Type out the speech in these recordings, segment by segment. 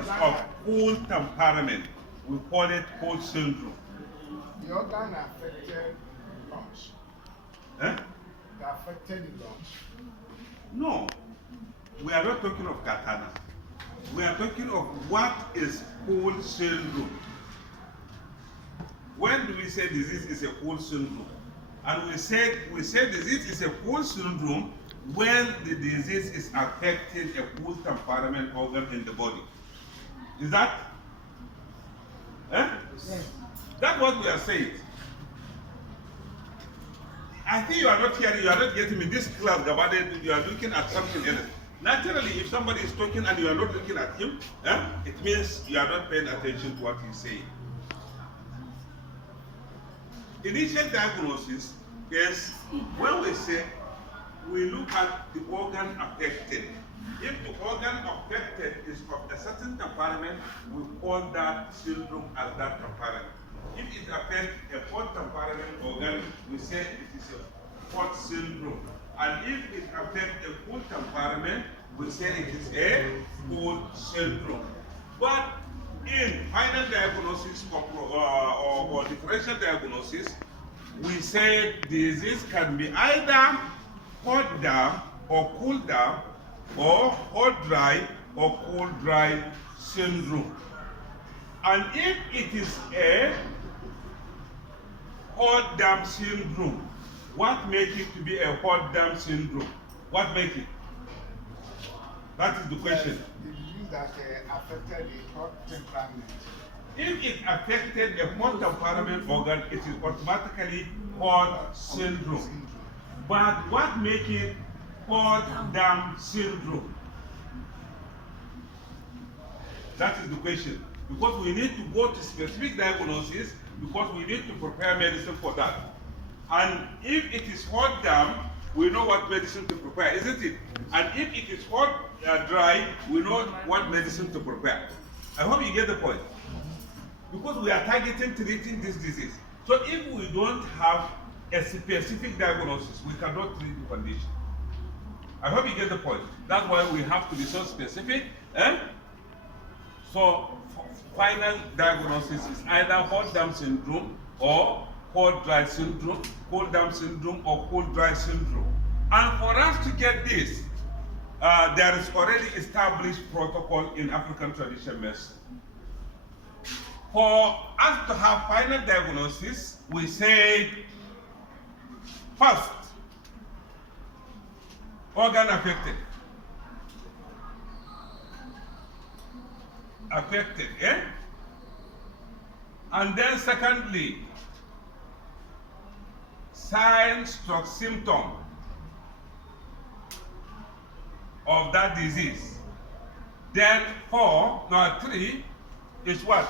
is of cool temperament, we call it cold syndrome. The organ affected lungs. Eh? The affected the lungs. No, we are not talking of katana. We are talking of what is cold syndrome. When do we say disease is a cold syndrome? And we say disease is a cold syndrome when the disease is affecting a cool temperament organ in the body. Is that? Yes. That's what we are saying. I think you are not hearing, you are not getting me. This class, Gabade, you are looking at something else. Naturally, if somebody is talking and you are not looking at him, it means you are not paying attention to what he's saying. Initial diagnosis is when we say we look at the organ affected. If the organ affected is of a certain temperament, we call that syndrome as that temperament. If it affects a hot temperament organ, we say it is a hot syndrome. And if it affects a cool temperament, we say it is a cold syndrome. But in final diagnosis or differential diagnosis, we say disease can be either hot down or cool down, or hot dry or cold dry syndrome. And if it is a hot damp syndrome, what makes it to be a hot damp syndrome? What makes it? That is the question. The disease that affected the hot temperament. If it affected a hot temperament organ, it is automatically hot syndrome. But what makes it hot damp syndrome? That is the question. Because we need to go to specific diagnosis, because we need to prepare medicine for that. And if it is hot damp, we know what medicine to prepare, isn't it? And if it is hot dry, we know what medicine to prepare. I hope you get the point. Because we are targeting treating this disease. So if we don't have a specific diagnosis, we cannot treat the condition. I hope you get the point. That's why we have to be so specific. So final diagnosis is either hot damp syndrome or cold dry syndrome, cold damp syndrome or cold dry syndrome. And for us to get this, there is already established protocol in African traditional medicine. For us to have final diagnosis, we say first, organ affected. Affected, yeah? And then secondly, signs or symptom of that disease. Then three is what?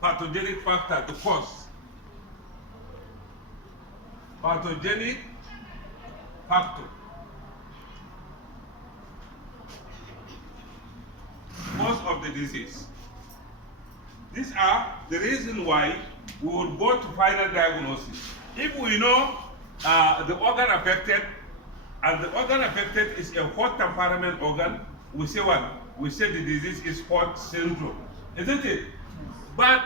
Pathogenic factor, the cause. Pathogenic factor. Cause of the disease. These are the reason why we would go to final diagnosis. If we know the organ affected, and the organ affected is a hot temperament organ, we say what? We say the disease is hot syndrome, isn't it? But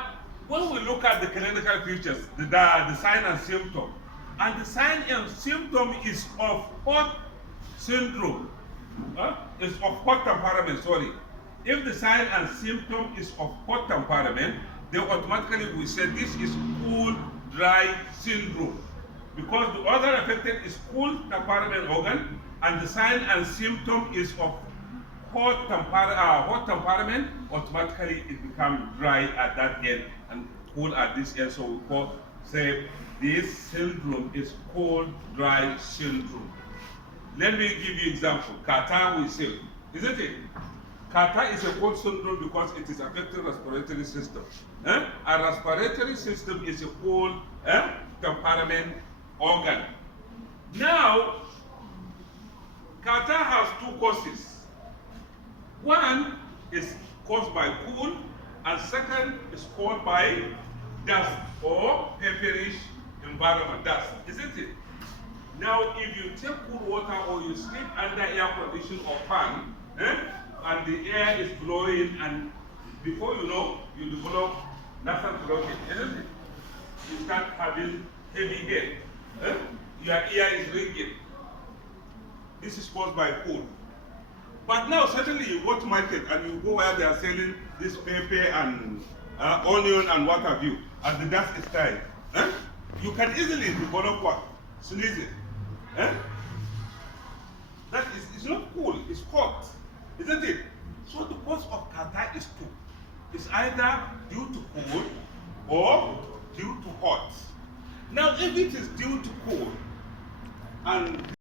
when we look at the clinical features, the sign and symptom, and the sign and symptom is of hot syndrome, is of hot temperament, sorry. If the sign and symptom is of hot temperament, then automatically we say this is cool dry syndrome. Because the organ affected is cool temperament organ, and the sign and symptom is of hot temperament, automatically it becomes dry at that end and cool at this end. So we say this syndrome is cold dry syndrome. Let me give you example. Catarrh we say, isn't it? Catarrh is a cold syndrome because it is affecting respiratory system. A respiratory system is a cold temperament organ. Now, catarrh has two causes. One is caused by cool, and second is caused by dust or pepperish environment, dust, isn't it? Now, if you take cool water or you sleep under air condition or fan, and the air is blowing, and before you know, you develop nasal blockage, isn't it? You start having heavy head. Eh? Your ear is ringing. This is caused by cold. But now suddenly you go to market and you go where they are selling this pepper and onion and what have you, and the dust is tight. Eh? You can easily develop what? Sneezing. Eh? That is, it's not cool, it's hot, isn't it? So the cause of catarrh is two. It's either due to cold or due to hot. Now, if it is due to cold and